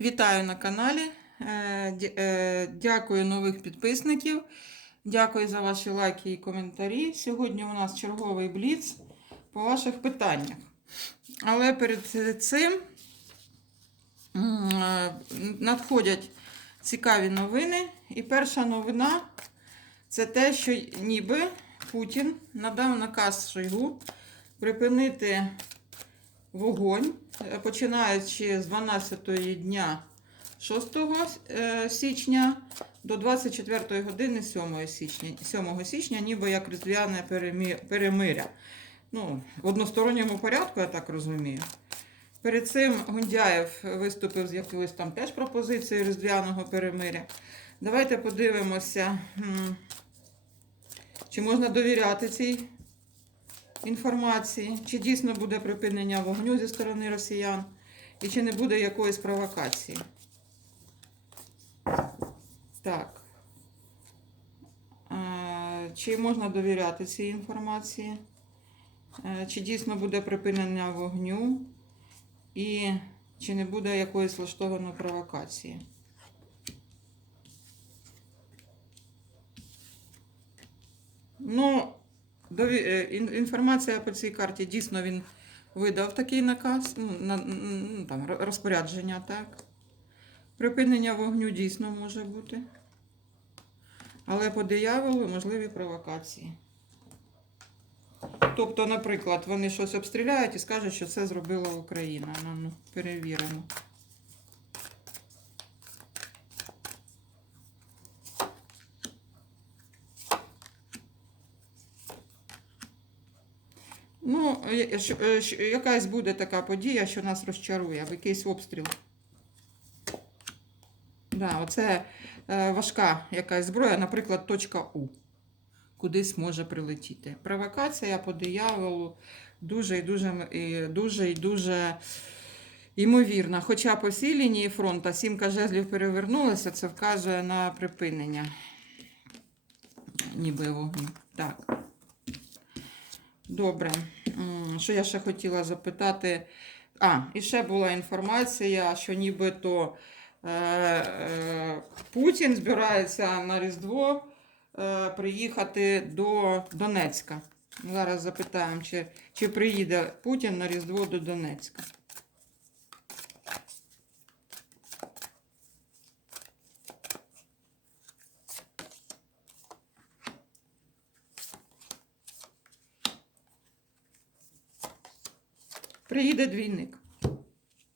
Вітаю на каналі. Е, е, Дякую нових підписників. Дякую за ваші лайки і коментарі. Сьогодні у нас черговий бліц по ваших питаннях. Але перед цим е, надходять цікаві новини. І перша новина це те, що ніби Путін надав наказ Шойгу припинити вогонь, починаючи з 12 дня 6 е, січня до 24 години 7 січня, 7 січня, ніби як різдвяне перемиря. Ну, в односторонньому порядку, я так розумію. Перед цим Гундяєв виступив з якоюсь там теж пропозицією різдвяного перемиря. Давайте подивимося, чи можна довіряти цій інформації, чи дійсно буде припинення вогню зі сторони росіян, і чи не буде якоїсь провокації. Так. Е, Чи можна довіряти цій інформації? Е, Чи дійсно буде припинення вогню? І чи не буде якоїсь влаштованої провокації? Ну, інформація по цій карті дійсно він видав такий наказ, ну, ну, там, розпорядження, так. Припинення вогню дійсно може бути. Але по дияволу можливі провокації. Тобто, наприклад, вони щось обстріляють і скажуть, що це зробила Україна. Ну, ну, перевіримо. Ну, е, якась буде така подія, що нас розчарує, або якийсь обстріл. Да, оце е, важка якась зброя, наприклад, точка У. Кудись може прилетіти. Провокація по дияволу дуже і дуже, і дуже і дуже ймовірна. Хоча по всій лінії фронту сімка жезлів перевернулася, це вказує на припинення. Ніби вогню. Так. Добре. Що я ще хотіла запитати? А, і ще була інформація, що нібито е, е, Путін збирається на Різдво е, приїхати до Донецька. Зараз запитаємо, чи, чи приїде Путін на Різдво до Донецька. Приїде двійник.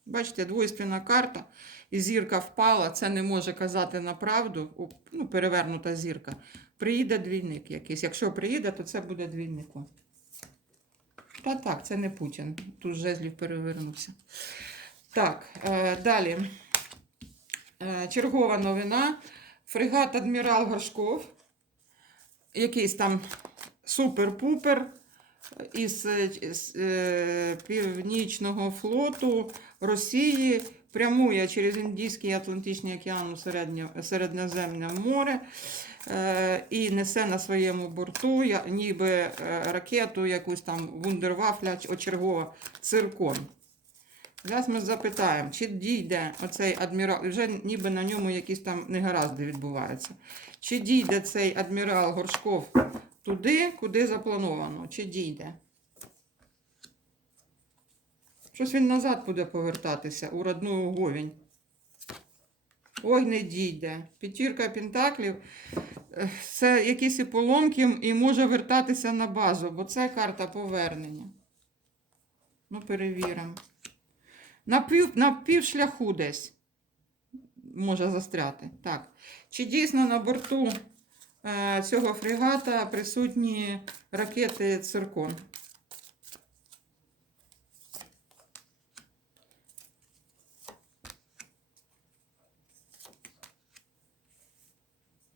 Бачите, двойственна карта, і зірка впала. Це не може казати на правду. Ну, перевернута зірка. Приїде двійник якийсь. Якщо приїде, то це буде двійником. Та так, це не Путін. Тут жезлів перевернувся. Так, е, далі. Е, чергова новина. Фрегат Адмірал Горшков. Якийсь там супер-пупер із, е, з е, Північного флоту Росії прямує через Індійський і Атлантичний океан у Середньо- Середньоземне море е, і несе на своєму борту я- ніби е, ракету, якусь там вундервафля очергова циркон. Зараз ми запитаємо, чи дійде оцей адмірал, вже ніби на ньому якісь там негаразди відбуваються. Чи дійде цей адмірал Горшков туди, куди заплановано, чи дійде? Щось він назад буде повертатися у родну говінь. Ой, не дійде. П'ятірка пентаклів е, це якісь і поломки і може вертатися на базу, бо це карта повернення. Ну, перевіримо. На пів, на півшляху десь може застряти. Так. Чи дійсно на борту цього фрегата присутні ракети циркон?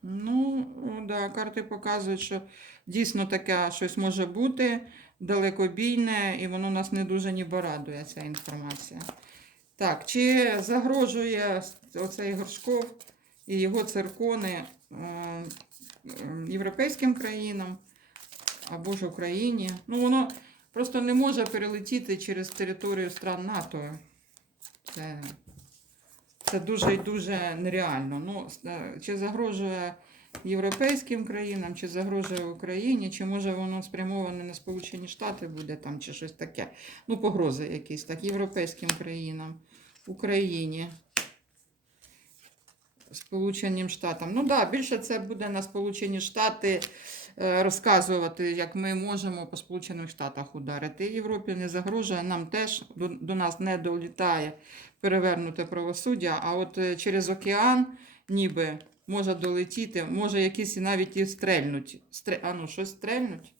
Ну, да, карти показують, що дійсно таке щось може бути далекобійне, і воно нас не дуже ніби радує, ця інформація. Так, чи загрожує оцей Горшков і його циркони е, е, європейським країнам або ж Україні? Ну, воно просто не може перелетіти через територію стран НАТО. Це Це дуже і дуже нереально. Ну, е, чи загрожує європейським країнам, чи загрожує Україні, чи може воно спрямоване на Сполучені Штати буде там, чи щось таке. Ну, погрози якісь так, європейським країнам, Україні. Сполученим Штатам. Ну так, да, більше це буде на Сполучені Штати е, розказувати, як ми можемо по Сполучених Штатах ударити. Європі не загрожує, нам теж до, до нас не долітає перевернуте правосуддя, а от е, через океан ніби може долетіти, може якісь навіть і стрельнуть. Стре... А ну, щось стрельнуть.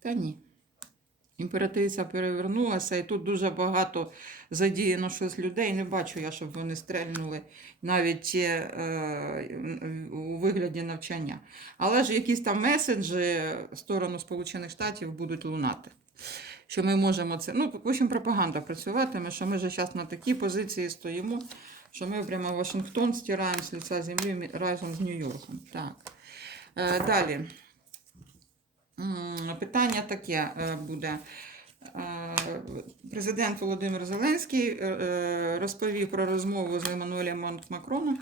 Та ні. Імператриця перевернулася, і тут дуже багато задіяно щось людей. Не бачу я, щоб вони стрельнули навіть е, у вигляді навчання. Але ж якісь там меседжі в сторону Сполучених Штатів будуть лунати. Що ми можемо це. Ну, в общем, пропаганда працюватиме, що ми вже зараз на такій позиції стоїмо, що ми прямо Вашингтон стираємо з лиця землі разом з Нью-Йорком. Так. Е, далі. Питання таке е, буде. Е, Президент Володимир Зеленський е, розповів про розмову з Еммануелем Макроном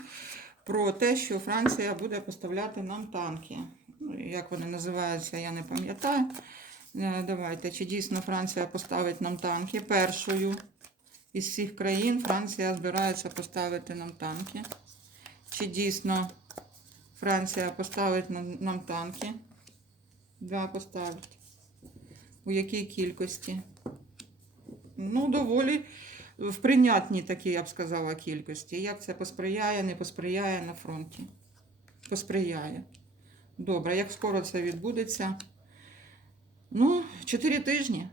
про те, що Франція буде поставляти нам танки. Ну, Як вони називаються, я не пам'ятаю. Давайте, чи дійсно Франція поставить нам танки першою із всіх країн Франція збирається поставити нам танки. Чи дійсно Франція поставить нам танки? Да, поставить. У якій кількості? Ну, доволі в прийнятній такій, я б сказала, кількості. Як це посприяє, не посприяє на фронті? Посприяє. Добре, як скоро це відбудеться? Ну, 4 тижні.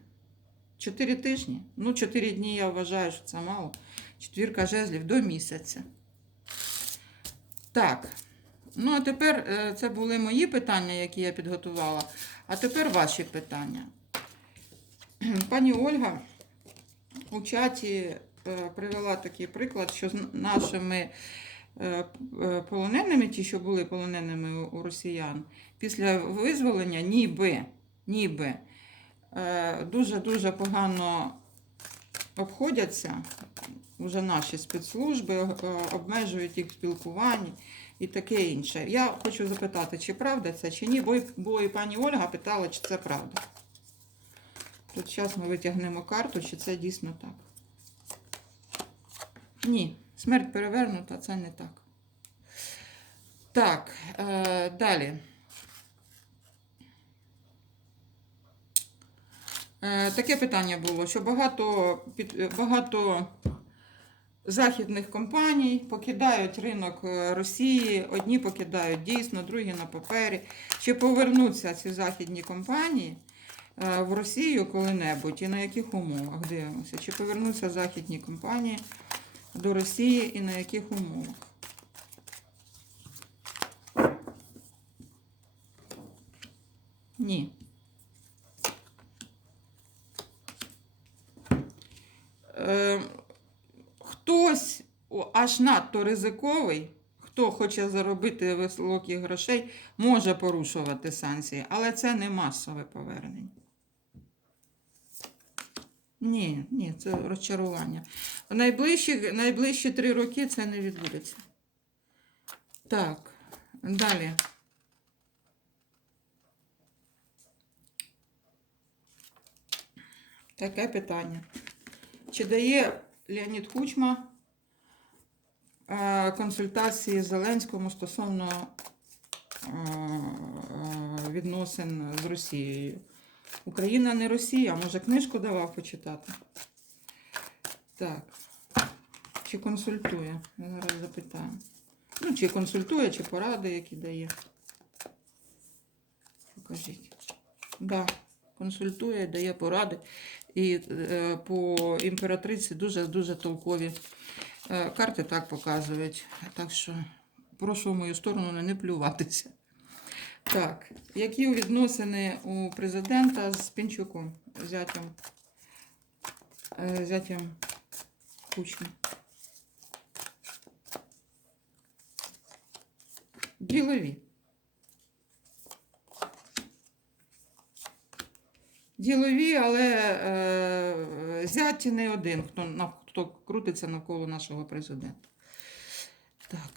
4 тижні. Ну, 4 дні я вважаю, що це мало. Четвірка жезлів до місяця. Так. Ну, а тепер е, це були мої питання, які я підготувала. А тепер ваші питання. Пані Ольга у чаті е, привела такий приклад, що з нашими е, полоненими, ті, що були полоненими у- росіян, після визволення ніби, ніби дуже-дуже погано обходяться вже наші спецслужби, обмежують їх в спілкуванні і таке інше. Я хочу запитати, чи правда це, чи ні, бо, і- бо і пані Ольга питала, чи це правда. Тут зараз ми витягнемо карту, чи це дійсно так. Ні, смерть перевернута, це не так. Так, е, далі. Е, таке питання було, що багато, під, багато західних компаній покидають ринок е, Росії. Одні покидають дійсно, другі на папері. Чи повернуться ці західні компанії е, в Росію коли-небудь і на яких умовах? Дивимося. Чи повернуться західні компанії до Росії і на яких умовах? Ні. Е, хтось аж надто ризиковий, хто хоче заробити високих грошей, може порушувати санкції, але це не масове повернення. Ні, ні, це розчарування. Найближчі, найближчі три роки це не відбудеться. Так, далі. Таке питання. Чи дає Леонід Кучма е, консультації Зеленському стосовно е, е, відносин з Росією? Україна не Росія, може книжку давав почитати? Так. Чи консультує? Я зараз запитаю. Ну, чи консультує, чи поради, які дає. Покажіть. Да, консультує, дає поради. І е, по імператриці дуже-дуже толкові е, карти так показують. Так що прошу в мою сторону не плюватися. Так, які відносини у президента з Пінчуком, зятям, е, зятям Кучми? Ділові. Ділові, але е, зяті не один, хто, нав- хто крутиться навколо нашого президента. Так.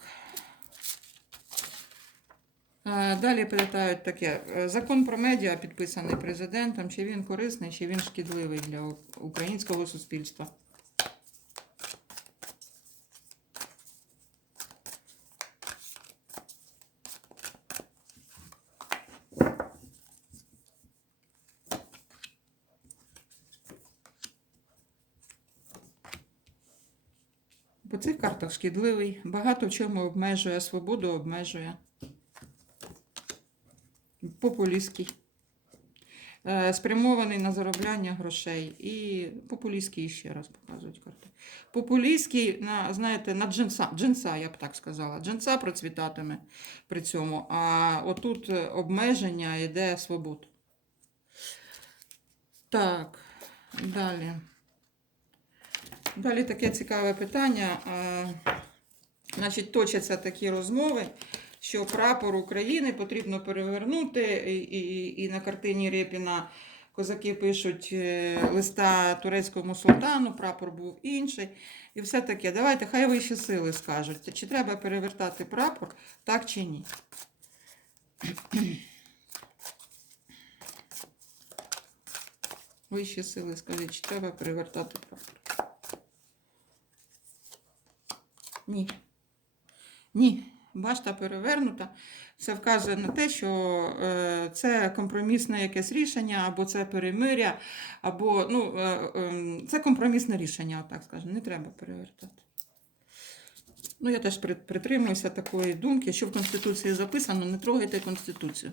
Е, Далі питають таке: закон про медіа підписаний президентом, чи він корисний, чи він шкідливий для українського суспільства. Цих картах шкідливий, багато в чому обмежує, свободу обмежує. Популістський. Е, Спрямований на заробляння грошей. І популістський ще раз показують карти. Популістський, на, знаєте, на джинса, джинса, я б так сказала. Джинса процвітатиме при цьому. А отут обмеження йде свобод. Так, далі. Далі таке цікаве питання. Значить, точаться такі розмови, що прапор України потрібно перевернути, і, і, і на картині Рєпіна козаки пишуть е, листа турецькому султану, прапор був інший. І все таке. Давайте, хай вищі сили скажуть, чи треба перевертати прапор, так чи ні. Вищі сили скажіть, чи треба перевертати прапор. Ні. Ні. Башта перевернута. Це вказує на те, що е, це компромісне якесь рішення, або це перемиря, або ну, е, е, це компромісне рішення, так скажемо. Не треба перевертати. Ну, я теж при- притримуюся такої думки, що в Конституції записано, не трогайте Конституцію.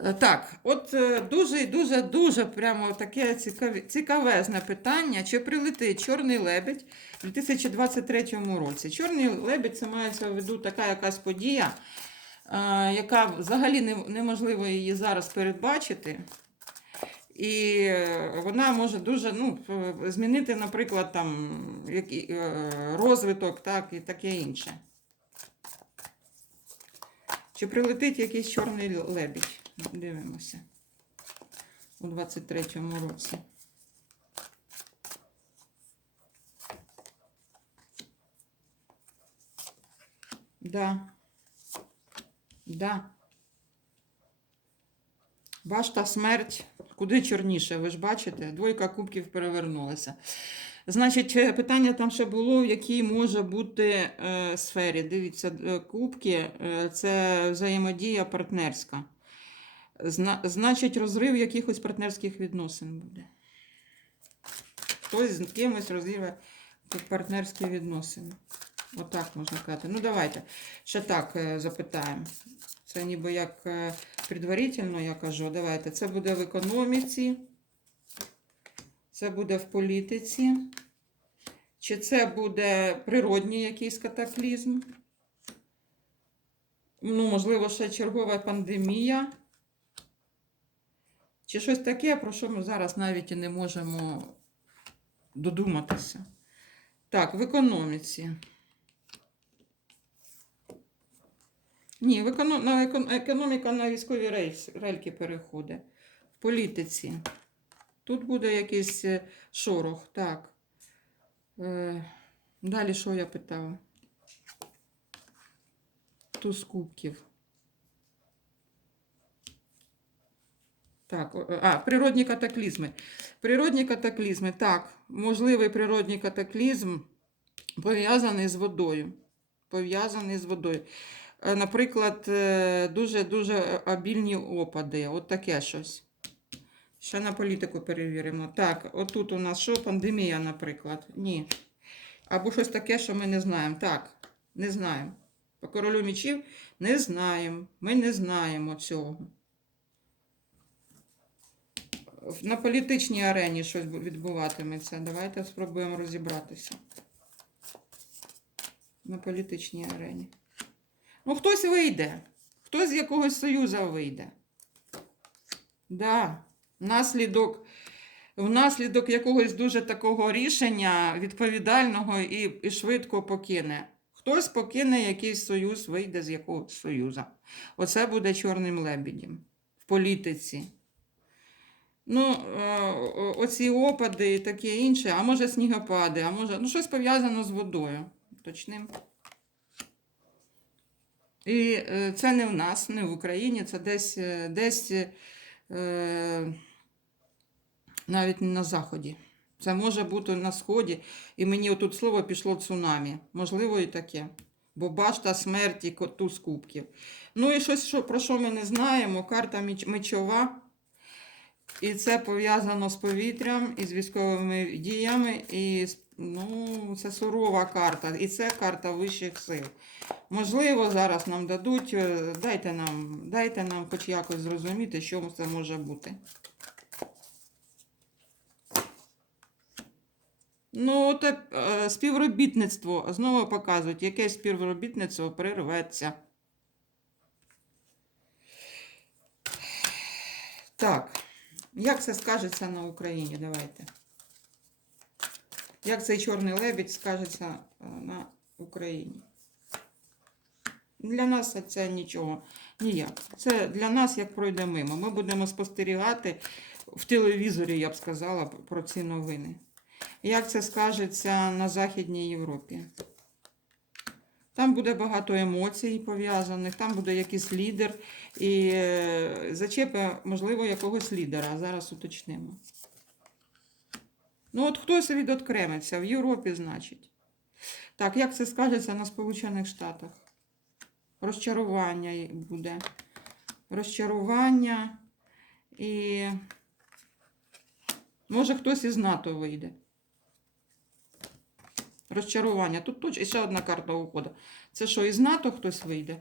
Е, Так, от е, дуже і дуже дуже прямо таке цікаве, цікавезне питання, чи прилетить чорний лебедь у 2023 році. Чорний лебедь це мається в виду така якась подія, е, яка взагалі неможливо її зараз передбачити. І е, вона може дуже ну, змінити, наприклад, там, розвиток, так, і таке інше. Чи прилетить якийсь чорний лебідь? Дивимося. У 23-му році. Да. Да. Башта смерть. Куди чорніше, ви ж бачите? Двойка кубків перевернулася. Значить, е, питання там ще було, в якій може бути е, сфері. Дивіться, е, кубки це взаємодія партнерська. Зна, значить, розрив якихось партнерських відносин буде. Хтось з кимось розірве партнерські відносини. Отак можна казати. Ну, давайте ще так е, запитаємо. Це ніби як е, предварительно я кажу. Давайте. Це буде в економіці. Це буде в політиці. Чи це буде природній якийсь катаклізм? Ну, можливо, ще чергова пандемія. Чи щось таке, про що ми зараз навіть і не можемо додуматися. Так, в економіці. Ні, в економ... економіка на військові рейс... рельки переходить. В політиці. Тут буде якийсь е, шорох. Так. Е... Далі що я питала? Туз кубків. Так, а, природні катаклізми. Природні катаклізми, так, можливий природний катаклізм пов'язаний з водою. Пов'язаний з водою. Е, Наприклад, е, дуже-дуже обільні опади. От таке щось. Ще на політику перевіримо. Так, отут у нас що? Пандемія, наприклад. Ні. Або щось таке, що ми не знаємо. Так, не знаємо. По королю мічів не знаємо. Ми не знаємо цього. На політичній арені щось відбуватиметься. Давайте спробуємо розібратися. На політичній арені. Ну, хтось вийде. Хтось з якогось союзу вийде. Да. Наслідок, внаслідок якогось дуже такого рішення відповідального і, і швидко покине. Хтось покине якийсь союз, вийде з якогось союзу. Оце буде чорним лебедем в політиці. Ну, е, оці опади і таке інше, а може снігопади, а може, ну щось пов'язано з водою. Точним. І е, це не в нас, не в Україні, це десь, е, десь навіть не на Заході. Це може бути на Сході. І мені отут слово пішло цунамі. Можливо, і таке. Бо башта смерті коту з кубків. Ну і щось, що, про що ми не знаємо. Карта мечова. І це пов'язано з повітрям і з військовими діями. І ну, це сурова карта. І це карта вищих сил. Можливо, зараз нам дадуть. е, Дайте нам, дайте нам хоч якось зрозуміти, що це може бути. Ну, те, співробітництво. Знову показують, яке співробітництво прерветься. Так, як це скажеться на Україні? Давайте. Як цей чорний лебідь скажеться е, на Україні? Для нас це нічого ніяк. Це для нас як пройде мимо. Ми будемо спостерігати в телевізорі, я б сказала, про ці новини. Як це скажеться на Західній Європі? Там буде багато емоцій пов'язаних, там буде якийсь лідер і е, зачепи, можливо, якогось лідера. Зараз уточнимо. Ну, от хтось відокремиться в Європі, значить. Так, як це скажеться на Сполучених Штатах? Розчарування буде. Розчарування і може хтось із НАТО вийде. Розчарування. Тут точно і ще одна карта уходу. Це що, із НАТО хтось вийде?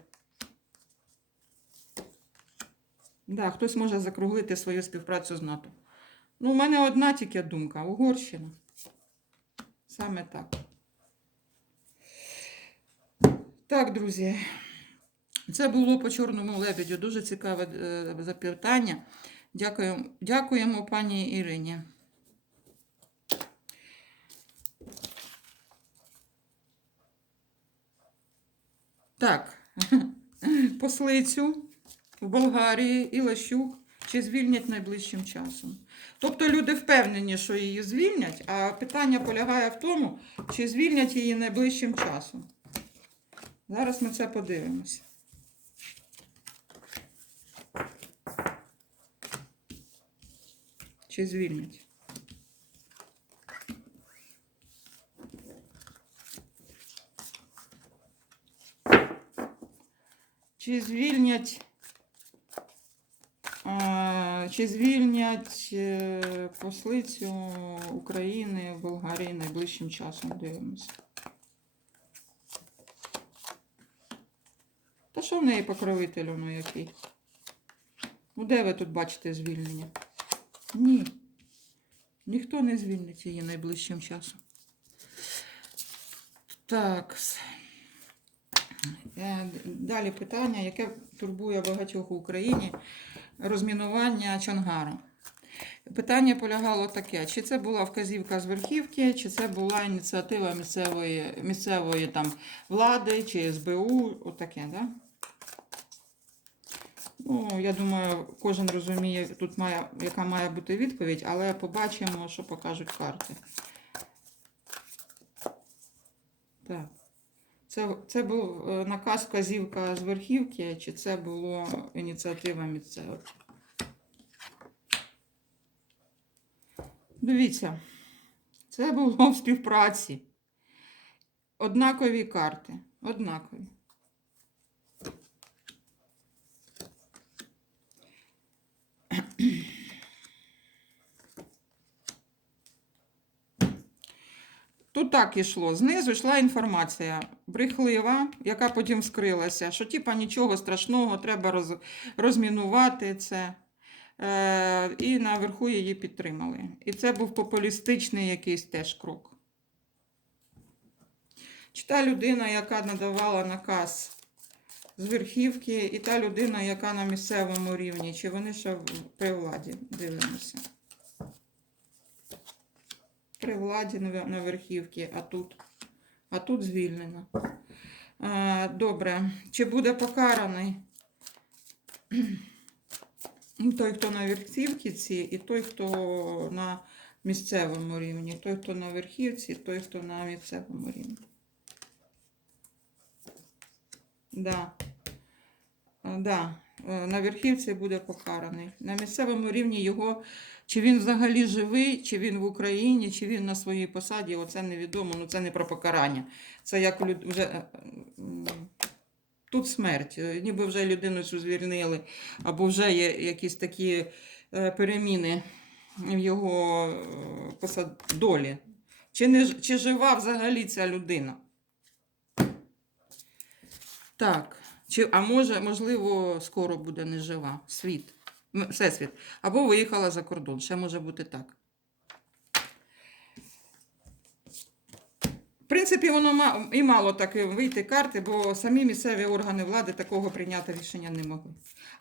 Да, хтось може закруглити свою співпрацю з НАТО. Ну, у мене одна тільки думка Угорщина. Саме так. Так, друзі. Це було по чорному лебедю. Дуже цікаве е, запитання. Дякуємо, дякуємо пані Ірині. Так, послицю в Болгарії і Лащук чи звільнять найближчим часом. Тобто люди впевнені, що її звільнять, а питання полягає в тому, чи звільнять її найближчим часом. Зараз ми це подивимося. Чи звільнять? Чи звільнять, чи звільнять е, послицю України в Болгарії найближчим часом? Дивимося. Та що в неї покровитель, ну який? Ну, де ви тут бачите звільнення? Ні. Ніхто не звільнить її найближчим часом. Так. Е, Далі питання, яке турбує багатьох в Україні розмінування Чонгару. Питання полягало таке: чи це була вказівка з верхівки, чи це була ініціатива місцевої, місцевої там влади, чи СБУ, отаке, да? Ну, я думаю, кожен розуміє, тут має, яка має бути відповідь, але побачимо, що покажуть карти. Так. Це, це був е, наказ вказівка з верхівки, чи це була ініціатива місцева? Дивіться, це було в співпраці. Однакові карти. Однакові. Так ішло. Знизу йшла інформація брехлива, яка потім скрилася, що типа нічого страшного, треба роз, розмінувати це. Е, і наверху її підтримали. І це був популістичний якийсь теж крок. Чи та людина, яка надавала наказ з верхівки, і та людина, яка на місцевому рівні, чи вони ще при владі дивимося. При владі на верхівці, а тут, а тут звільнено. Е, Добре. Чи буде покараний? Той, хто на верхівці, і той, хто на місцевому рівні. Той, хто на верхівці, той, хто на місцевому рівні. Да. Е, Да. Е, На верхівці буде покараний. На місцевому рівні його, чи він взагалі живий, чи він в Україні, чи він на своїй посаді, оце невідомо. Ну це не про покарання. Це як люд... вже. е, Тут смерть, Е, ніби вже людину цю звільнили, або вже є якісь такі переміни в його посад... долі. Чи, не, чи жива взагалі ця людина? Так. Чи, а може, можливо, скоро буде нежива. Світ. Всесвіт. Або виїхала за кордон. Ще може бути так. В принципі, воно і мало таки вийти карти, бо самі місцеві органи влади такого прийняти рішення не могли.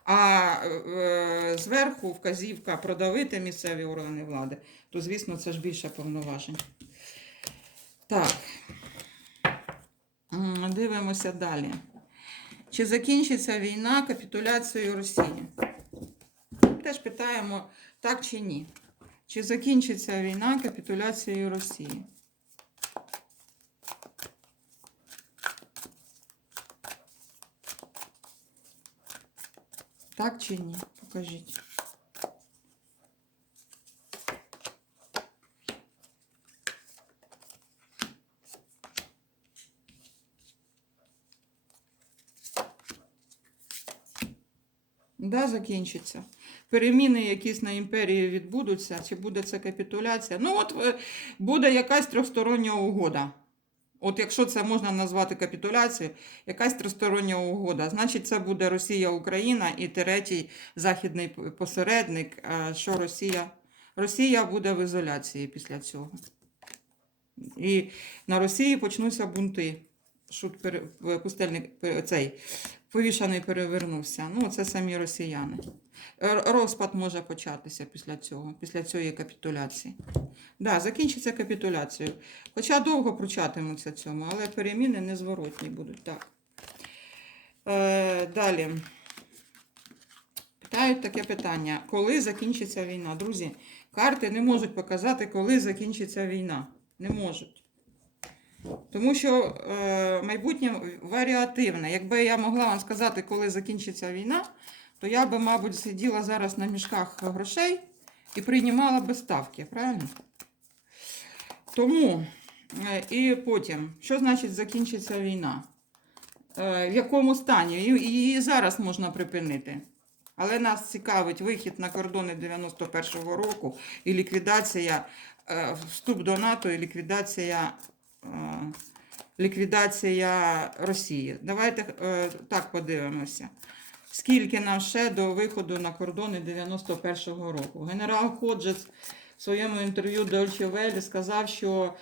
А е, зверху вказівка продавити місцеві органи влади, то, звісно, це ж більше повноважень. Так. Дивимося далі. Чи закінчиться війна капітуляцією Росії? Теж питаємо, так чи ні. Чи закінчиться війна капітуляцією Росії? Так чи ні? Покажіть. Да, закінчиться. Переміни якісь на імперії відбудуться, чи буде це капітуляція? Ну, от е, буде якась трьохстороння угода. От якщо це можна назвати капітуляцією, якась тристороння угода, значить це буде Росія, Україна і третій західний посередник. е, Що Росія? Росія буде в ізоляції після цього. І на Росії почнуться бунти. Шут пустельник цей повішаний перевернувся. Ну, це самі росіяни. Розпад може початися після цього, після цієї капітуляції. Да, закінчиться капітуляцією. Хоча довго пручатимуться цьому, але переміни незворотні будуть. Так. Е, далі. Питають таке питання: коли закінчиться війна? Друзі, карти не можуть показати, коли закінчиться війна. Не можуть. Тому що е, майбутнє варіативне. Якби я могла вам сказати, коли закінчиться війна, то я би, мабуть, сиділа зараз на мішках грошей і приймала би ставки, правильно? Тому е, і потім, що значить закінчиться війна? Е, в якому стані? Її зараз можна припинити. Але нас цікавить вихід на кордони 91-го року і ліквідація, е, вступ до НАТО і ліквідація, ліквідація Росії. Давайте е, так подивимося. Скільки нам ще до виходу на кордони 91-го року? Генерал Ходжес в своєму інтерв'ю Deutsche Welle сказав, що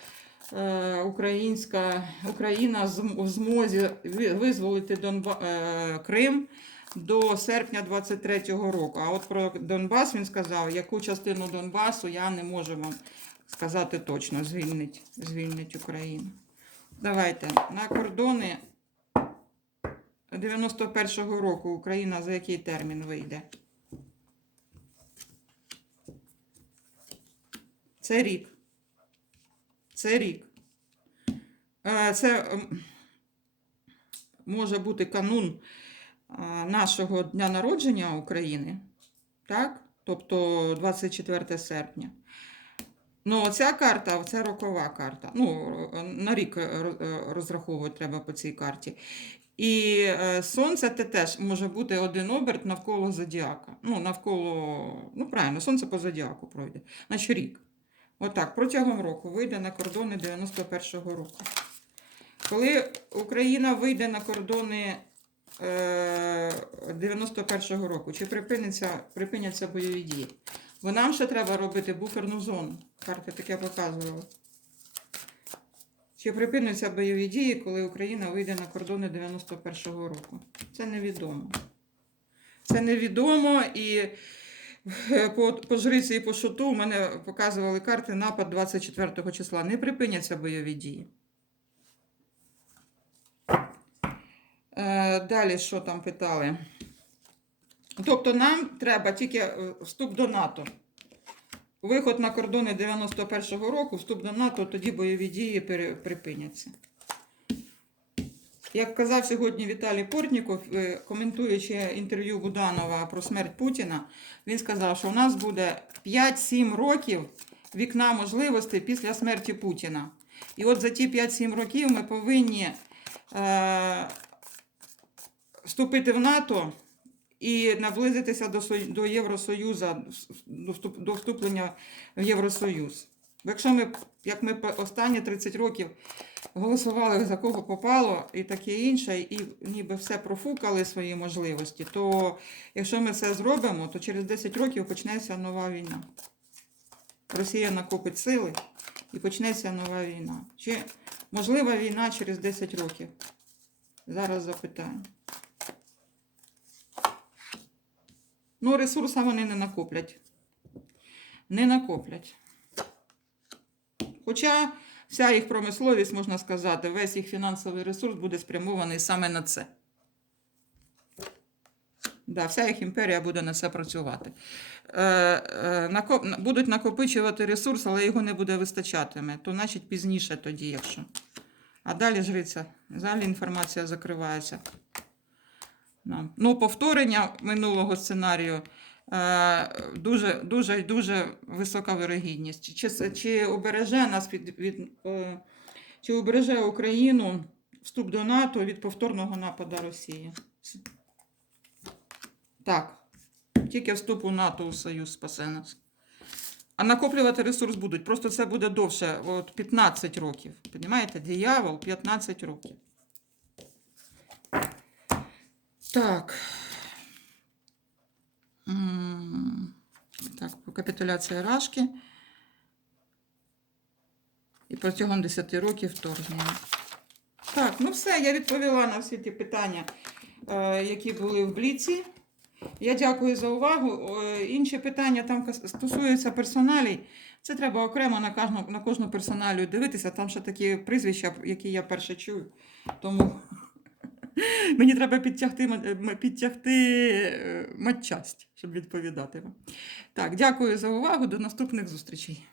е, українська, Україна в змозі визволити Донба, е, Крим до серпня 23-го року. А от про Донбас він сказав, яку частину Донбасу я не можу вам сказати точно, звільнить, звільнить Україну. Давайте на кордони 91-го року Україна за який термін вийде? Це рік. Це рік. Е, Це може бути канун е, нашого дня народження України, так? Тобто 24 серпня. Ну, оця карта це рокова карта. Ну, на рік е, е, розраховувати треба по цій карті. І е, сонце те теж може бути один оберт навколо зодіака. Ну, навколо, ну правильно, сонце по зодіаку пройде. Значить рік. Отак, протягом року вийде на кордони 91-го року. Коли Україна вийде на кордони е, 91-го року, чи припиняться бойові дії? Бо нам ще треба робити буферну зону. Карти таке показували. Чи припиниться бойові дії, коли Україна вийде на кордони 91-го року? Це невідомо. Це невідомо і е, по, по жриці і по шуту у мене показували карти напад 24 числа. Не припиняться бойові дії. Е, далі що там питали? Тобто нам треба тільки е, вступ до НАТО. Виход на кордони 91-го року, вступ до НАТО, тоді бойові дії припиняться. Як казав сьогодні Віталій Портніков, е, коментуючи інтерв'ю Буданова про смерть Путіна, він сказав, що у нас буде 5-7 років вікна можливостей після смерті Путіна. І от за ті 5-7 років ми повинні е, вступити в НАТО і наблизитися до, до Євросоюзу, до, вступлення в Євросоюз. Бо якщо ми, як ми останні 30 років голосували за кого попало і таке інше, і ніби все профукали свої можливості, то якщо ми це зробимо, то через 10 років почнеться нова війна. Росія накопить сили і почнеться нова війна. Чи можлива війна через 10 років? Зараз запитаю. Ну, ресурса вони не накоплять. Не накоплять. Хоча вся їх промисловість, можна сказати, весь їх фінансовий ресурс буде спрямований саме на це. Да, вся їх імперія буде на це працювати. Е, е, будуть накопичувати ресурс, але його не буде вистачатиме. То значить пізніше тоді, якщо. А далі жриця. Далі інформація закривається. Да. Ну, повторення минулого сценарію е, дуже, дуже, дуже висока вирогідність. Чи, чи обереже нас від, від е, чи обереже Україну вступ до НАТО від повторного нападу Росії? Так. Тільки вступ у НАТО у Союз спасе нас. А накоплювати ресурс будуть. Просто це буде довше, от 15 років. Понімаєте? Диявол 15 років. Так. Так, капітуляція Рашки. І протягом 10 років вторгнення. Так, ну все, я відповіла на всі ті питання, е, які були в Бліці. Я дякую за увагу. Інші питання там стосуються персоналій. Це треба окремо на кожну, на кожну персоналію дивитися. Там ще такі прізвища, які я перше чую. Тому мені треба підтягти, підтягти е, матчасть, щоб відповідати вам. Так, дякую за увагу. До наступних зустрічей.